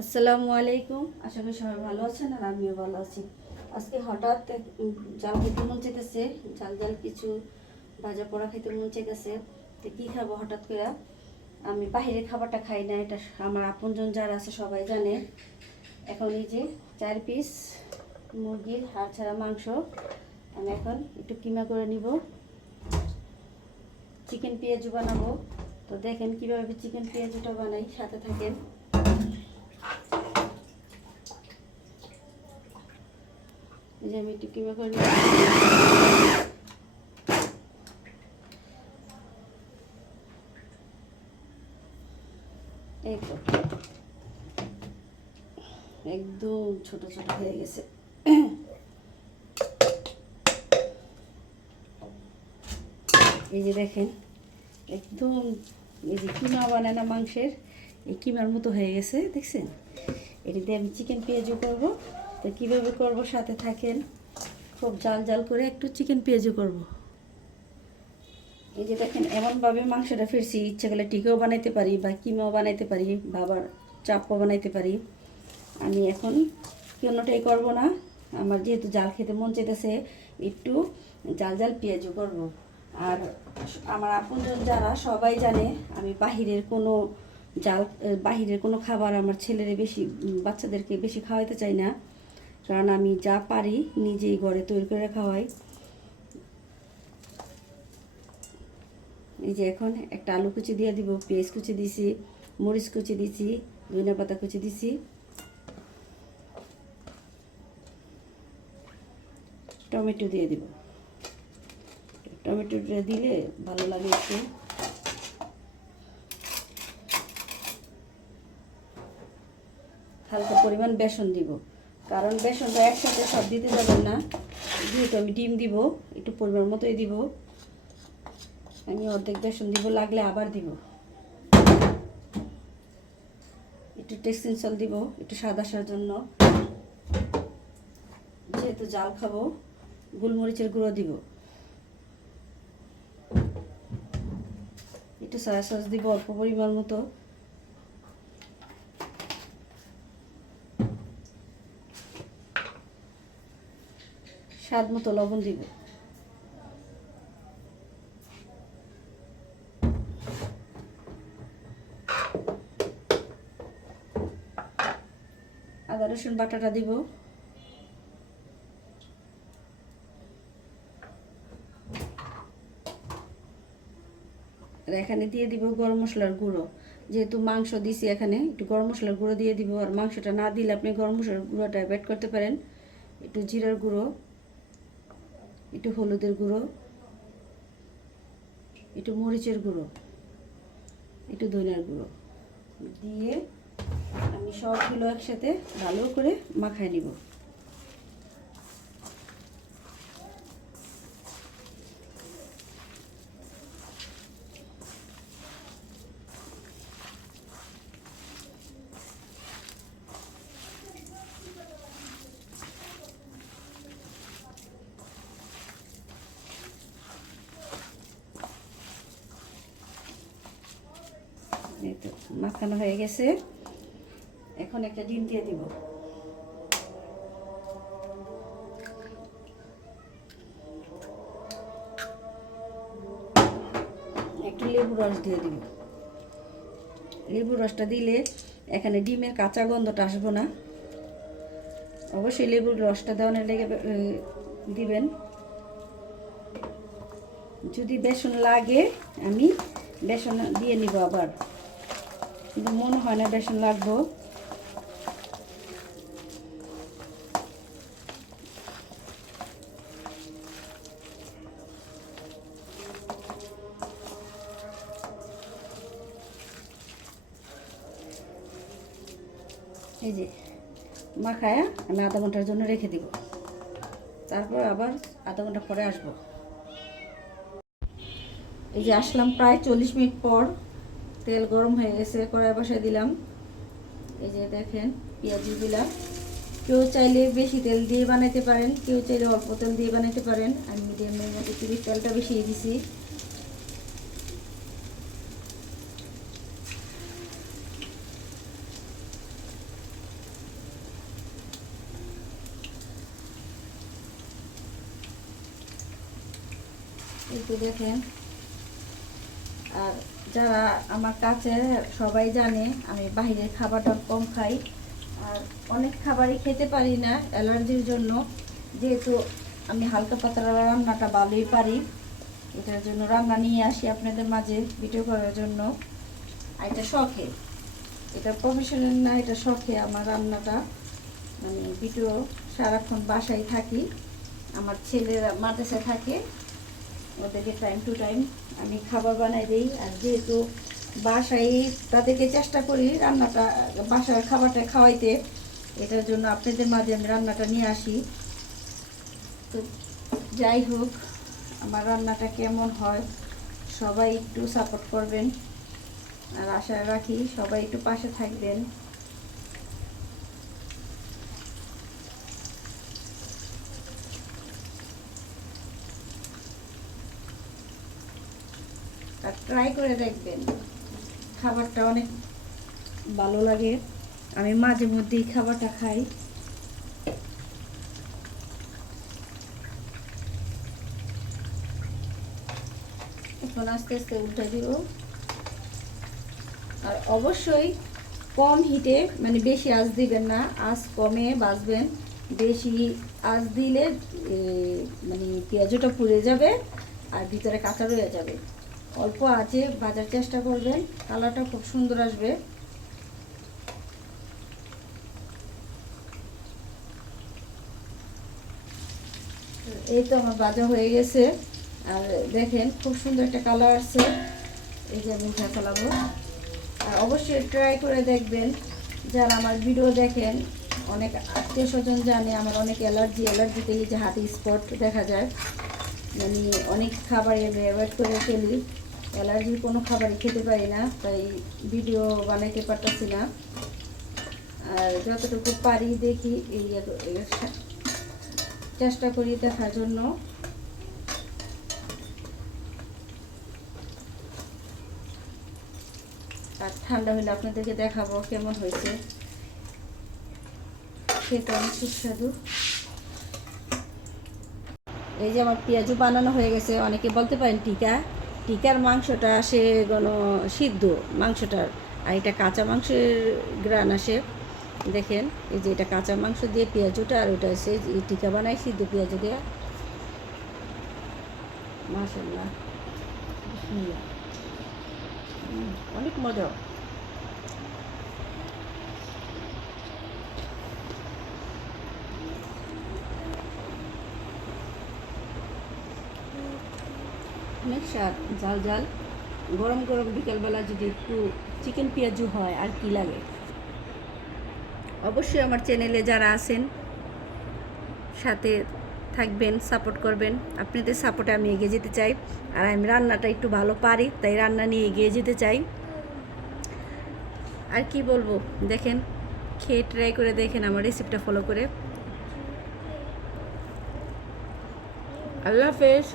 আসসালামু আলাইকুম। আশা করি সবাই ভালো আছেন আর আমিও ভালো আছি। আজকে হঠাৎ জাল খেতে মন চাইতেছে, জাল জাল কিছু ভাজা পোড়া খেতে মন চাইতেছে। তো কী খাবো হঠাৎ করে? আমি বাহিরের খাবারটা খাই না, এটা আমার আপনজন যারা আছে সবাই জানে। এখন এই যে 4 পিস মুরগির হাড় ছাড়া মাংস আমি এখন একটু কিমা করে নিব। চিকেন পেঁয়াজু বানাবো। তো দেখেন কীভাবে চিকেন পেঁয়াজুটা বানাই, সাথে থাকেন। এই যে আমি একটু কিমা করে নিব। এই তো একদম ছোট ছোট হয়ে গেছে। এই যে দেখেন একদম, এই যে কিমা বানায় না মাংসের, এই কিমার মতো হয়ে গেছে, দেখছেন? এটি দিয়ে আমি চিকেন পেঁয়াজু করবো। তো কীভাবে করব সাথে থাকেন। খুব জাল জাল করে একটু চিকেন পেঁয়াজু করব। এই যে দেখেন এমনভাবে মাংসটা ফিরছি, ইচ্ছে করলে টিকাও বানাইতে পারি বা কিমাও বানাইতে পারি বা আবার চাপও বানাইতে পারি। আমি এখন কোনোটাই করব না। আমার যেহেতু জাল খেতে মন চাইতেছে, একটু জাল জাল পেঁয়াজু করব। আর আমার আপনজন যারা সবাই জানে আমি বাহিরের কোনো খাবার আমার ছেলেরে বেশি, বাচ্চাদেরকে বেশি খাওয়াইতে চাই না। কারণ আমি যা পারি নিজেই ঘরে তৈরি করে খাওয়াই। এই যে এখন একটা আলু কুচি দিয়ে দিব, পেঁয়াজ কুচি দিছি, মরিচ কুচি দিছি, ধনিয়া পাতা কুচি দিছি, টমেটো দিয়ে দিব। টমেটোটা দিলে ভালো লাগে একটু। হালকা পরিমাণ বেসন দিব, কারণ বেসনটা একসাথে সব দিতে যাবেন না। যেহেতু আমি ডিম দিব, একটু পরিমাণ মতোই দিব। আমি অর্ধেক বেসন দিব, লাগলে আবার দিব। একটু টেক্সিন সল দিব, একটু স্বাদ আসার জন্য। যেহেতু জাল খাবো, গোলমরিচের গুঁড়ো দিব, একটু সয়া সস দিব অল্প পরিমাণ মতো। স্বাদ মতো লবণ দিব। আদা রসুন বাটাটা দিব। আর এখানে দিয়ে দিব গরম মশলার গুঁড়ো। যেহেতু মাংস দিছি, এখানে একটু গরম মশলার গুঁড়ো দিয়ে দিব। আর মাংসটা না দিলে আপনি গরম মশলার গুঁড়োটা অ্যাড করতে পারেন। একটু জিরার গুঁড়ো, একটু হলুদের গুঁড়ো, একটু মরিচের গুঁড়ো, একটু ধনিয়ার গুঁড়ো দিয়ে আমি সবগুলো একসাথে ভালো করে মাখায় নিব। এই তো মাখানো হয়ে গেছে। এখন একটা ডিম দিয়ে দিব। একটু লেবু রস দিয়ে দিব। লেবু রসটা দিলে এখানে ডিমের কাঁচা গন্ধটা আসবো না। অবশ্যই লেবুর রসটা দেওয়ানোর লেগে দিবেন। যদি বেসন লাগে আমি বেসন দিয়ে নিব আবার, কিন্তু মনে হয় না বেসন লাগবো। এই যে মাখায়া আমি আধা ঘন্টার জন্য রেখে দিব। তারপর আবার আধা ঘন্টা পরে আসবো। এই যে আসলাম প্রায় 40 মিনিট পর। তেল গরম হয়ে গেছে, কড়াই বসাই দিলাম। এই যে দেখেন পেঁয়াজি দিলাম। কেউ চাইলে বেশি তেল দিয়ে বানাইতে পারেন, কেউ চাইলে অল্প তেল দিয়ে বানাইতে পারেন। আমি মিডিয়ামের মধ্যে তেলটা বেশি দিছি। একটু দেখেন। আর যারা আমার কাছে সবাই জানে আমি বাইরের খাবারটা কম খাই, আর অনেক খাবারই খেতে পারি না অ্যালার্জির জন্য। যেহেতু আমি হালকা পাতলা রান্নাটা ভালোই পারি, এটার জন্য রান্না নিয়ে আসি আপনাদের মাঝে ভিডিও করার জন্য। আর এটা শখে, এটা প্রফেশনাল না, এটা শখে আমার রান্নাটা। মানে ভিডিও সারাক্ষণ বাসায় থাকি, আমার ছেলেরা মাদ্রাসা থাকে, ওদেরকে টাইম টু টাইম আমি খাবার বানাই দিই। আর যেহেতু বাসায় তাদেরকে চেষ্টা করি রান্নাটা, বাসার খাবারটা খাওয়াইতে, এটার জন্য আপনাদের মাঝে আমি রান্নাটা নিয়ে আসি। তো যাই হোক, আমার রান্নাটা কেমন হয় সবাই একটু সাপোর্ট করবেন, আর আশা রাখি সবাই একটু পাশে থাকবেন। আর ট্রাই করে দেখবেন, খাবারটা অনেক ভালো লাগে। আমি মাঝে মধ্যেই খাবারটা খাই। এখন আস্তে আস্তে উল্টে দিব। আর অবশ্যই কম হিটে, মানে বেশি আঁচ দিবেন না, আঁচ কমে ভাজবেন। বেশি আঁচ দিলে মানে পেঁয়াজটা পুড়ে যাবে আর ভিতরে কাঁচা রয়ে যাবে। অল্প আঁচে ভাজার চেষ্টা করবেন, কালারটা খুব সুন্দর আসবে। এই তো আমার ভাজা হয়ে গেছে, আর দেখেন খুব সুন্দর একটা কালার আসছে। এই যে আমি উঠে ফেলাবো। আর অবশ্যই ট্রাই করে দেখবেন, যারা আমার ভিডিও দেখেন, অনেক আত্মীয় স্বজন জানে আমার অনেক অ্যালার্জিতে এই যে হাতে স্পট দেখা যায়। মানে অনেক খাবারে আমি অ্যাভয়েড করে ফেলি, অ্যালার্জির কোনো খাবারই খেতে পারি না, তাই ভিডিও বানাইতে পারতেছি না। আর যতটুকু পারি দেখি, এই চেষ্টা করি দেখার জন্য। আর ঠান্ডা হলে আপনাদেরকে দেখাবো কেমন হয়েছে, খেতে অনেক সুস্বাদু। এই যে আমার পেঁয়াজু বানানো হয়ে গেছে। অনেকে বলতে পারেন টিকার মাংসটা আসে সিদ্ধ মাংসটার, আর এটা কাঁচা মাংসের গ্রান আসে। দেখেন এই যে এটা কাঁচা মাংস দিয়ে পেঁয়াজুটা, আর ওটা এসে টিকা বানাই সিদ্ধ পেঁয়াজু দিয়ে। মাশাআল্লাহ, অনেক মজা। অনেক স্বাদ, ঝাল ঝাল, গরম গরম বিকালবেলা যদি একটু চিকেন পেঁয়াজু হয় আর কি লাগে। অবশ্যই আমার চ্যানেলে যারা আছেন সাথে থাকবেন, সাপোর্ট করবেন। আপনাদের সাপোর্টে আমি এগিয়ে যেতে চাই। আর আমি রান্নাটা একটু ভালো পারি, তাই রান্না নিয়ে এগিয়ে যেতে চাই। আর কি বলবো, দেখেন খেয়ে ট্রাই করে দেখেন আমার রেসিপিটা ফলো করে। আল্লাহ হাফেজ।